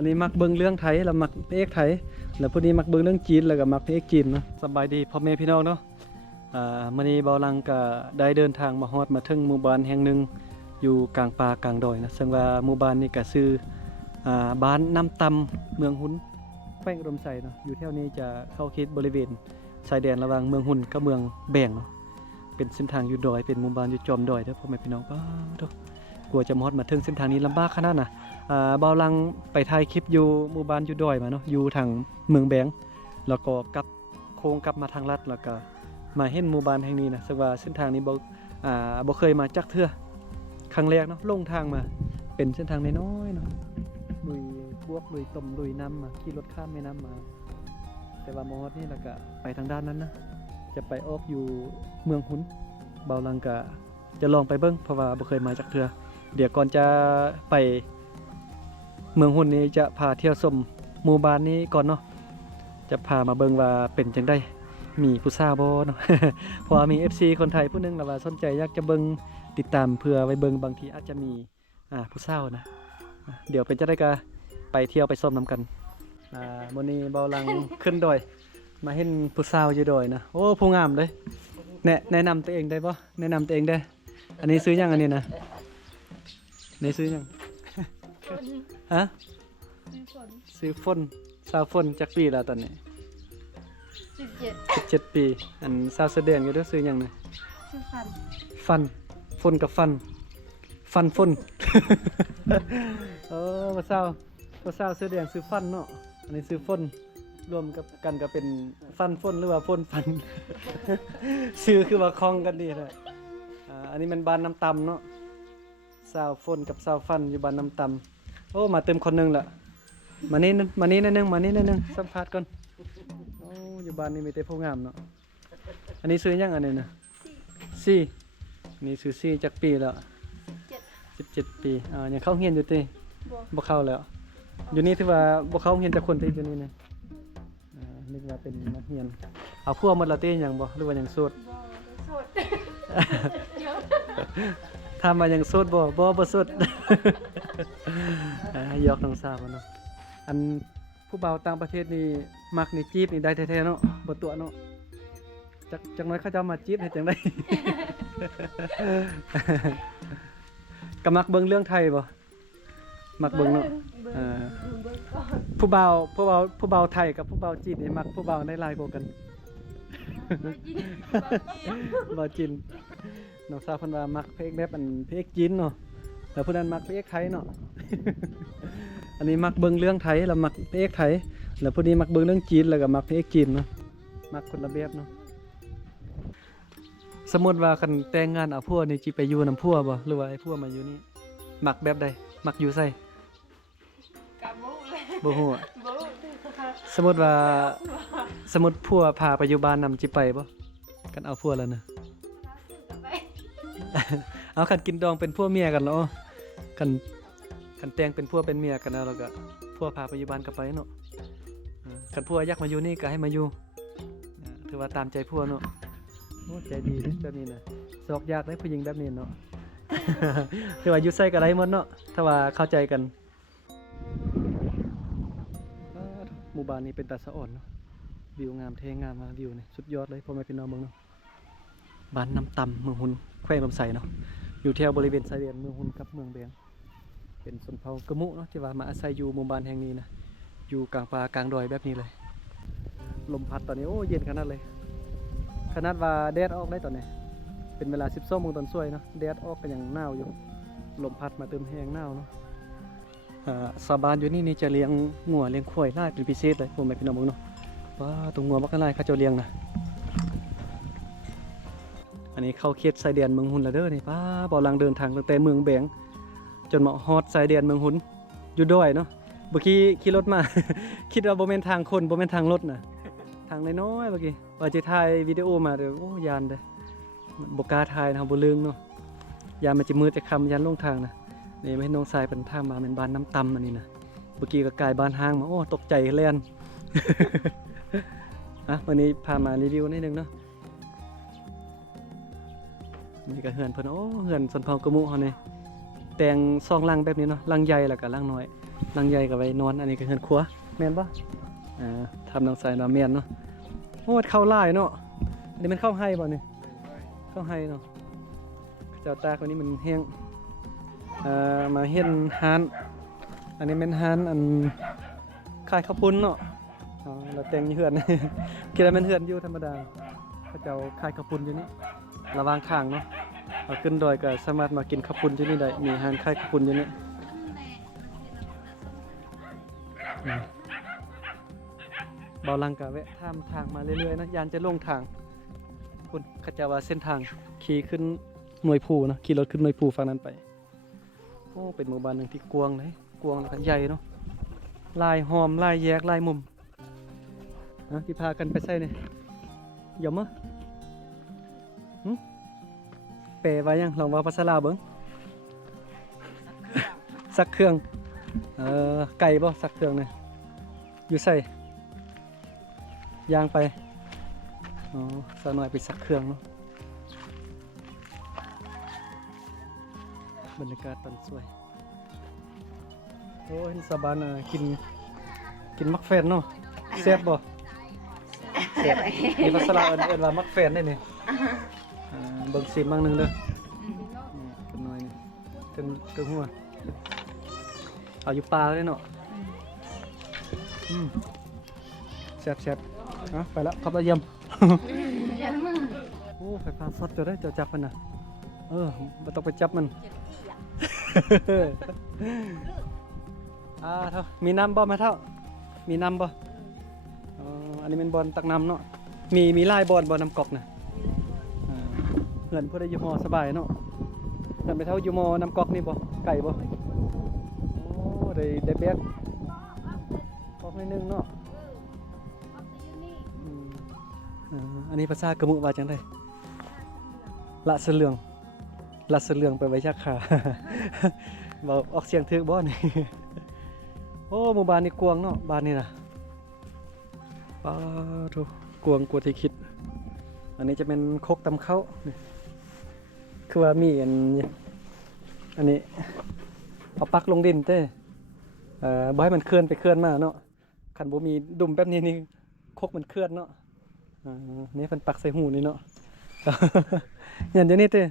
อันนี้มักเบิ่งเรื่องไทยแล้วมักเพลงไทยแล้วพวกนี้มักเบิ่งเรื่องจีนแล้วก็มักเพลงจีนเนาะสบายดีพ่อแม่พี่น้องเนาะมื้อนี้เบาลังก็ได้เดินทางมาฮอดมาถึงหมู่บ้านแห่งหนึ่งอยู่กลางป่ากลางดอยนะซึ่งว่าหมู่บ้านนี้ก็ชื่อบ้านน้ำตำเมืองหุนแขวงอุดมไซเนาะอยู่แถวนี้จะเข้าเขตบริเวณชายแดนระหว่างเมืองหุนกับเมืองแบงเนาะเป็นเส้นทางอยู่ดอยเป็นหมู่บ้านอยู่จอมดอยเด้อพ่อแม่พี่น้องป้าโตกลัวจะมาฮอดมาถึงเส้นทางนี้ลำบากขนาดน่ะเบาลังไปถ่ายคลิปอยู่หมู่บ้านอยู่ดอยมาเนาะอยู่ทางเมืองแบงแล้วก็กลับโค้งกลับมาทางลัดแล้วก็มาเห็นหมู่บ้านแห่งนี้นะซึ่งว่าเส้นทางนี้บ่เคยมาจักเทื่อครั้งแรกเนาะลงทางมาเป็นเส้นทางน้อยๆเนาะลุยพวกลุยต้มลุยน้ำมาขี่รถข้ามแม่น้ำมาแต่ว่ามอดนี่แล้วก็ไปทางด้านนั้นนะจะไปออกอยู่เมืองหุนเบาลังก็จะลองไปเบิ่งเพราะว่าบ่เคยมาจักเทื่อเดี๋ยวก่อนจะไปเมืองหุนนี้จะพาเที่ยวชมหมู่บ้านนี้ก่อนเนาะจะพามาเบิ่งว่าเป็นจังได๋มีผู้สาวบ่เนาะ เพราะว่ามี FC คนไทยผู้หนึงแล้วว่าสนใจอยากจะเบิ่งติดตามเพื่อไว้เบิ่งบางทีอาจจะมีผู้สาวนะเดี๋ยวเป็นจะได้ก็ไปเที่ยวไปชมนํกันมื้อนี้เบาลัง ขึ้นดอยมาเห็นผู้สาวอยู่ดอยนะโอ้ผู้งามเลยแนะนำตัวเองได้บ่แนะนำตัวเองได้อันนี้ซื้อยังอันนี้นะนี่ซื้อยัง ฮะซื้อฝนสาวฝนจักปีแล้วตอนนี้17 ปีอันสาวแสดงอยู่เด้อซื้อยังนะซื้อฟันฝนกับฟันฝน ภาษาแสดงซื้อฟันเนาะอันนี้ซื้อฝนรวมกับกันก็เป็นฟันฝนหรือว่าฝนฟัน ชื่อคือว่าคล้องกันดีเลยอันนี้มันบ้านน้ำตำเนาะสาวฝนกับสาวฟันอยู่บ้านน้ำตำโอ้มาเต็มคนหนึงละมานี่นิดนึงสัมภาษณ์ก่อนโอ้อยู่บ้านนี้มีแต่ผู้งามเนาะอันนี้ซื้อยังอันนี้นะซี่นี่ซื้อซี่จักปีแล้ว17 ปียังเข้าเรียนอยู่ติบ่เข้าแล้วอยู่นี่ถือว่าบ่เข้าเรียนจักคนติอยู่นี่นะนึกว่าเป็นนักเรียนเอาพวกหมดแล้วติหยังบ่หรือว่ายังโสดโสด ถามว่ายังโสดบ่โสด ยอกน้องสาวเนาะอันผู้บ่าวต่างประเทศนี่มักนี่จีบนี่ได้แท้ๆเนาะบ่ตัวเนาะจักน้อยเขาเจ้ามาจีบเฮ็ดจังได๋ ก็มักเบิ่งเรื่องไทยบ่มักเบิ่งเนาะผู้บ่าวไทยกับผู้บ่าวจีนนี่มักผู้บ่าวได้หลายกว่ากันบ่จีนน้องสาวเพิ่นว่ามักเพลงแบบอันเพลงจีนเนาะแต่ผู้นั้นมักเพลงไทยเนาะ อันนี้มักเบิ่งเรื่องไทยแล้วมักเพลงไทยแล้วผู้นี้มักเบิ่งเรื่องจีนแล้วก็มักเพลงจีนเนาะมักคนละแบบเนาะสมมุติว่าคันแต่งงานเอาผัวนี่สิไปอยู่นำผัวบ่หรือว่าไอ้ผัวมาอยู่นี่มักแบบใดมักอยู่ไสก็บ่ฮู้อะสมมุติผัวพาไปอยู่บ้านนำสิไปบ่กันเอาผัวแล้วนะ เอาคันกินดองเป็นผัวเมียกันเนาะคันแต่งเป็นผัวเป็นเมียกันแล้วก็ผัวพาไปอยู่บ้านก็ไปเนาะคันผัวอยากมาอยู่นี่ก็ให้มาอยู่ถือว่าตามใจผัวเนาะโอ้ใจดีเด้แบบนี้นะสอกยากได้ผู้หญิงแบบนี้เนาะ ถือว่าอยู่ใส่ก็ได้หมดเนาะถ้าว่าเข้าใจกันหมู่บ้านนี้เป็นตาสะอ่อนเนาะวิวงามแท้งามมาวิวนี่สุดยอดเลยพ่อแม่พี่น้องเบิ่งเนาะบ้านน้ำตำเมืองหุนแขวงลำไส้เนาะอยู่แถวบริเวณชายแดนเมืองหุนกับเมืองแบงเป็นชนเผ่ากะมุเนาะที่ว่ามาอาศัยอยู่หมู่บ้านแห่งนี้นะอยู่กลางป่ากลางดอยแบบนี้เลยลมพัดตอนนี้โอ้เย็นขนาดเลยขนาดว่าแดดออกได้ตอนนี้เป็นเวลา 12 โมงตอนสวยเนาะแดดออกก็ยังหนาวอยู่ลมพัดมาเติมแห้งหนาวเนาะชาวบ้านอยู่นี่จะเลี้ยงงัวเลี้ยงควายหลายเป็นพิเศษเลยพ่อแม่พี่น้องเบิ่งเนาะว่าตรงงัวบักหลายเขาเจ้าเลี้ยงนะอันนี้เข้าเขตชายแดนเมืองหุนแล้วเด้อนี่ป้าบ่ลังเดินทางตั้งแต่เมืองแบงจนมาฮอดชายแดนเมืองหุนอยู่ด้วยเนาะเมื่อกี้ขี่รถมา คิดว่าบ่แม่นทางคนบ่แม่นทางรถน่ะทางน้อยๆเมื่อกี้ว่าจะถ่ายวิดีโอมาเด้อโอ้ยานเด้อบ่กล้าถ่ายนะบ่ลืมเนาะยามมันจะมืดจะค่ำยานลงทางนะนี่ไม่เห็นน้องชายเพิ่นทางมาเป็นบ้านน้ำตำอันนี้นะเมื่อกี้ก็กลายบ้านห้างมาโอ้ตกใจแล่น วันนี้พามารีวิวนิดนึงเนาะนี่ก็เฮือนเพิ่นโอ้เฮือนชนเผ่ากะมุเฮานี่แต่ง2ลังแบบนี้เนาะลังใหญ่แล้วก็ลังน้อย หลังใหญ่ก็ไว้นอนอันนี้ก็เฮือนครัวแม่นบ่ทำน้องสายน้ำแม่นเนาะโอ้เข้าหลายเนาะอันนี้มันเข้าให้บ่นี่เข้าให้เนาะเจ้าตากวันนี้มันแห้งมาเฮ็ดร้าน อันนี้เป็นร้านอันขายข้าวปุ้นเนาะเราแต่งอยู่เฮือน คิดว่ามันเฮือนอยู่ธรรมดาเขาเจ้าขายข้าวปุ้นอยู่นี่ระหว่างทางเนาะเอาขึ้นดอยก็สามารถมากินข้าวปุ้นอยู่นี่ได้มีร้านขายข้าวปุ้นอยู่นี่เบาลังก็แวะข้ามทางมาเรื่อยๆนะยานจะลงทางคุณเขาเจ้าว่าเส้นทางขี่ขึ้นหน่วยภูนะขี่รถขึ้นหน่วยภูฝั่งนั้นไปโอ้เป็นหมู่บ้านหนึงที่กว้างเลยกว้างแล้วก็ใหญ่เนาะลายหอมลายแยกลายมุมที่พากันไปใส่เนี่ยยอมมั้ยเปไว้ยังลองว่าภาษาลาวเบิ่งสักเครื่องไก่บ่สักเครื่องเนี่ยอยู่ใส่ยางไปสักหน่อยไปสักเครื่องเนาะบรรยากาศตอนสวยโอ้ยสบายกินมักแฟนเนาะแซ่บบ่แซ่บมีภาษาลาวเอิ้นว่ามักแฟนได้นี่เบิ่งซิมมั่งนึงเด้อกันหน่อยนี่ถึงหัวเอาอยู่ปลาเลยเนาะแซ่บไปแล้วขับมาเยี่ยมโอ้ไฟฟ้าสดจะได้เจ้าจับมันนะไม่ต้องไปจับมันเท่ามีน้ำบ่มาเท่ามีน้ำบ่อันนี้เป็นบอลตักน้ำเนาะมีลายบอลน้ำกอกนะเงินเพื่อได้อยู่มอสบายเนาะเงินไปเท่าอยู่มอน้ำกอกนี่บ่ไก่บ่โอ้ได้เบียกกอกนิดนึงเนาะอันนี้ภาษากระมุว่าจังไดละเสลืองไปไว้ชักขาบอกออกเสียงถึกบ่นี่โอ้หมู่บ้านนี่กวางเนาะบ้านนี่นะป้าโธ่กวางกว่าที่คิดอันนี้จะเป็นคกตำเข้าคือว่ามีอันนี้เอาปักลงดินเต้บ่ให้มันเคลื่อนไปเคลื่อนมาเนาะคันบ่มีดุมแบบนี้นี่คกมันเคลื่อนเนาะนี่เพิ่นปักใส่หูนี่เนาะ เห็นเดี๋ยวนี้เต้